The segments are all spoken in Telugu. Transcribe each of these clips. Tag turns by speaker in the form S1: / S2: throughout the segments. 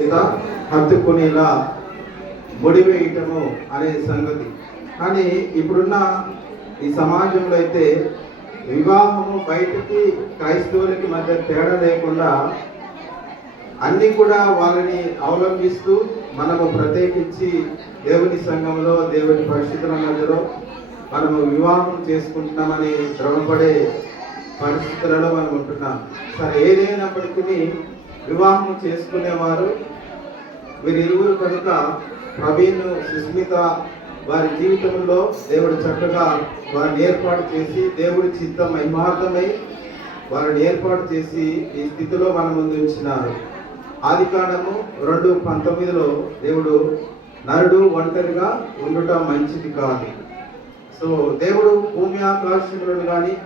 S1: చేత హత్తుకునేలా ముడివేయటము అనే సంగతి. కానీ ఇప్పుడున్న ఈ సమాజంలో అయితే వివాహము బయటికి క్రైస్తవులకి మధ్య తేడా లేకుండా అన్ని కూడా వాళ్ళని అవలంబిస్తూ మనము ప్రత్యేకించి దేవుని సంఘంలో దేవుని పరిస్థితుల మధ్యలో మనము వివాహం చేసుకుంటున్నామని ద్రవపడే పరిస్థితులలో మనం ఉంటున్నాం. సరే ఏదైనప్పటికీ వివాహం చేసుకునేవారు. వీరిరువురు కనుక ప్రవీణ్ సుస్మిత వారి జీవితంలో దేవుడు చక్కగా వారిని ఏర్పాటు చేసి దేవుడి చిత్తం మహిమార్థమై వారిని ఏర్పాటు చేసి ఈ స్థితిలో మన ముందు ఉంచినారు. ఆది కాండము రెండు పంతొమ్మిదిలో దేవుడు నరుడు ఒంటరిగా ఉండటం మంచిది కాదు. సో దేవుడు భూమి ఆకాశములను కానీ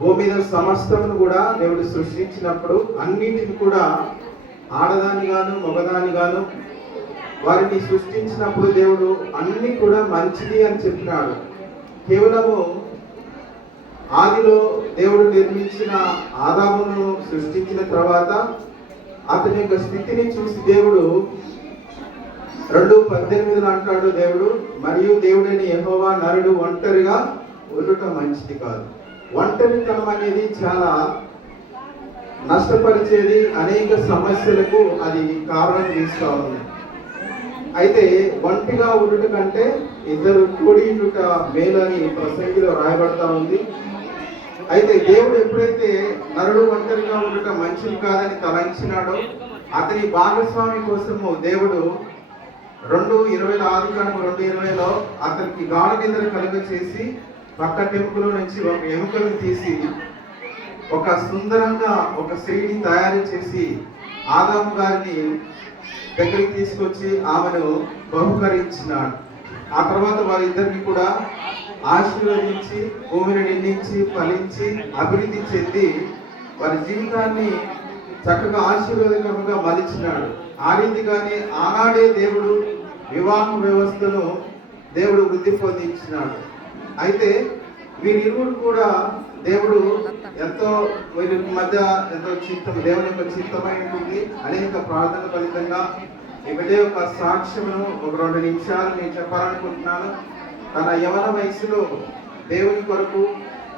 S1: భూమి మీద సమస్తమును కూడా దేవుడు సృష్టించినప్పుడు అన్నింటిని కూడా ఆడదాని గాను మగదాని గాను వారిని సృష్టించినప్పుడు దేవుడు అన్ని కూడా మంచిది అని చెప్పినాడు. కేవలము ఆదిలో దేవుడు నిర్మించిన ఆదామును సృష్టించిన తర్వాత అతని యొక్క స్థితిని చూసి దేవుడు రెండు పద్దెనిమిదిలో అంటాడు దేవుడు మరియు దేవుడని యహోవా నరుడు ఒంటరిగా ఉండటం మంచిది కాదు. ఒంటరితనం అనేది చాలా నష్టపరిచేది అనేక సమస్యలకు అది కారణం తీస్తూ ఉంది. అయితే ఒంటిగా ఉండుట కంటే ఇద్దరు కూడి ఉండుట మేలని ప్రసంగిలో రాయబడతా ఉంది. అయితే దేవుడు ఎప్పుడైతే నరుడు ఒంటరిగా ఉండటం మంచిది కాదని తలంచినాడో అతని భాగస్వామి కోసము దేవుడు రెండు ఇరవై ఆది కాలం రెండు ఇరవైలో అతనికి గాఢ నిద్ర కలుగ చేసి పక్క టెంపులో నుంచి ఒక ఎముకను తీసి ఒక సుందరంగా ఒక స్త్రీని తయారు చేసి ఆదాము గారిని దగ్గరికి తీసుకొచ్చి ఆమెను బహుకరించినాడు. ఆ తర్వాత వారిద్దరిని కూడా ఆశీర్వదించి భూమిని నిండించి ఫలించి అభివృద్ధి చెంది వారి జీవితాన్ని చక్కగా ఆశీర్వాదకరంగా మలిచినాడు. ఆ రీతిగానే ఆనాడే దేవుడు వివాహ వ్యవస్థను దేవుడు వృద్ధి పొందించినాడు. అయితే వీరిరువురు కూడా దేవుడు ఎంతో వీరి మధ్య ఎంతో చిత్తం దేవుని యొక్క చిత్తమై ఉంటుంది. అనేక ప్రార్థన ఫలితంగా ఇవదే ఒక సాక్ష్యమును ఒక రెండు నిమిషాలు నేను చెప్పాలనుకుంటున్నాను. తన యవన వయసులో దేవుని కొరకు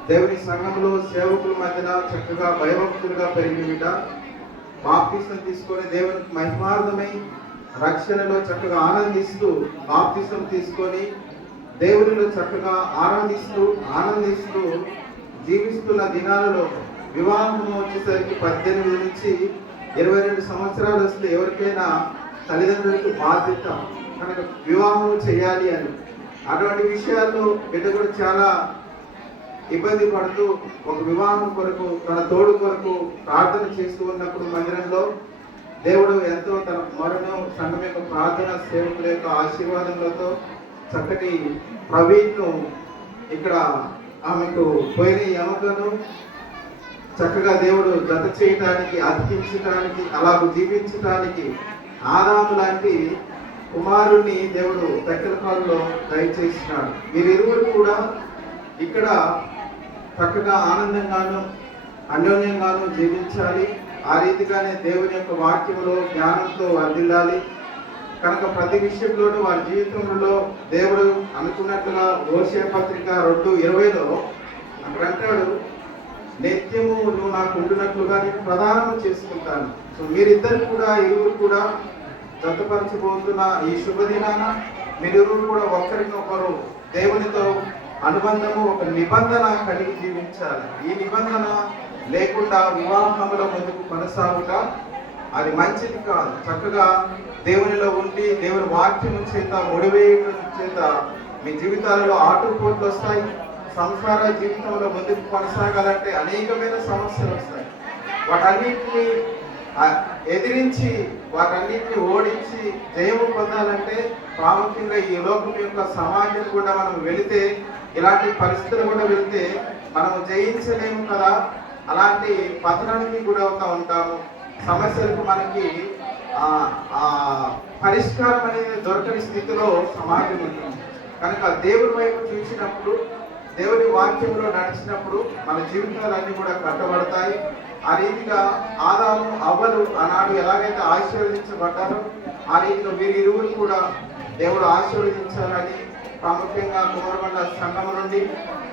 S1: దేవుని సంఘంలో సేవకుల మధ్యన చక్కగా భయభక్తులుగా పెరిగిన బిడ్డ బాప్తిసం తీసుకొని దేవునికి మహిమార్థమై రక్షణలో చక్కగా ఆనందిస్తూ బాప్తిసం తీసుకొని దేవునిలో చక్కగా ఆరాధిస్తూ ఆనందిస్తూ జీవిస్తున్న దినాలలో వివాహం వచ్చేసరికి పద్దెనిమిది నుంచి ఇరవై రెండు సంవత్సరాలు వస్తే ఎవరికైనా తల్లిదండ్రులకు బాధ్యత కనుక వివాహం చేయాలి అని. అటువంటి విషయాల్లో బిడ్డ కూడా చాలా ఇబ్బంది పడుతూ ఒక వివాహం కొరకు తన తోడు కొరకు ప్రార్థన చేస్తూ ఉన్నప్పుడు మందిరంలో దేవుడు ఎంతో తన మరణం సంఘం యొక్క ప్రార్థన సేవకుల యొక్క ఆశీర్వాదములతో చక్కటి ప్రవీణ్ను ఇక్కడ ఆమెకు పోయిన ఎముకను చక్కగా దేవుడు జత చేయటానికి అతికించటానికి అలాగ జీవించటానికి ఆదాము లాంటి కుమారుణ్ణి దేవుడు దగ్గర కాలంలో దయచేసినాడు. వీరిరువురు కూడా ఇక్కడ చక్కగా ఆనందంగాను అన్యోన్యంగాను జీవించాలి. ఆ రీతిగానే దేవుని యొక్క వాక్యంలో జ్ఞానంతో అందిల్లాలి. కనుక ప్రతి విషయంలోనూ వారి జీవితంలో దేవుడు అనుకున్నట్లుగా రోషే పత్రిక రెండు ఇరవైలో అక్కడ అంటాడు నిత్యము నువ్వు నాకు ఉండునట్లుగా నేను ప్రదానం చేసుకుంటాను. సో మీరిద్దరు కూడా ఇరువురు కూడా జతపరచబోతున్న ఈ శుభదినాన మీరిరువురు కూడా ఒకరినొకరు దేవునితో అనుబంధము ఒక నిబంధన కలిగి జీవించాలి. ఈ నిబంధన లేకుండా వివాహంలో ముందుకు కొనసాగుట అది మంచిది కాదు. చక్కగా దేవునిలో ఉండి దేవుని వాక్యం చేత ముడివేయడం చేత మీ జీవితాలలో ఆటుపోట్లు వస్తాయి. సంసార జీవితంలో ముందుకు కొనసాగాలంటే అనేకమైన సమస్యలు వస్తాయి. వాటన్నిటిని ఎదిరించి వాటన్నిటిని ఓడించి జయము పొందాలంటే ప్రాముఖ్యంగా ఈ లోకం యొక్క సమాజం కూడా మనం వెళితే ఇలాంటి పరిస్థితులు కూడా వెళితే మనం జయించలేము కదా? అలాంటి పతనానికి గురవుతూ ఉంటాము. సమస్యలకు మనకి పరిష్కారం అనేది దొరకని స్థితిలో సమాజం ఉంటుంది కనుక దేవుని వైపు చూసినప్పుడు దేవుని వాక్యంలో నడిచినప్పుడు మన జీవితాలన్నీ కూడా కట్టబడతాయి. ఆ రీతిగా ఆదాము అవ్వలు ఆనాడు ఎలాగైతే ఆశీర్వదించబడ్డారో ఆ రీతిగా వీరి ఇరువురు కూడా దేవుడు ఆశీర్వదించాలని ప్రాముఖ్యంగా కుమరబండ సంఘం నుండి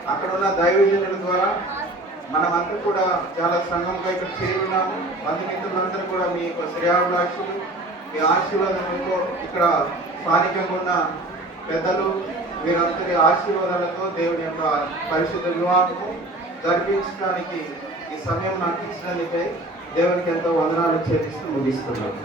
S1: అక్కడ ఉన్న దైవజనుల ద్వారా మనమంతా కూడా చాలా సంఘంగా ఇక్కడ చేరి ఉన్నాము. బంధుమిత్రులందరూ కూడా మీ యొక్క శ్రేయాభిలాషులు మీ ఆశీర్వాదంతో ఇక్కడ స్థానికంగా ఉన్న పెద్దలు వీరందరి ఆశీర్వాదాలతో దేవుని యొక్క పరిశుద్ధ వివాహము జరిపించడానికి ఈ సమయం నాకు ఇచ్చినందుకై దేవునికి ఎంతో వందనాలు చేపిస్తూ ముగిస్తున్నాను.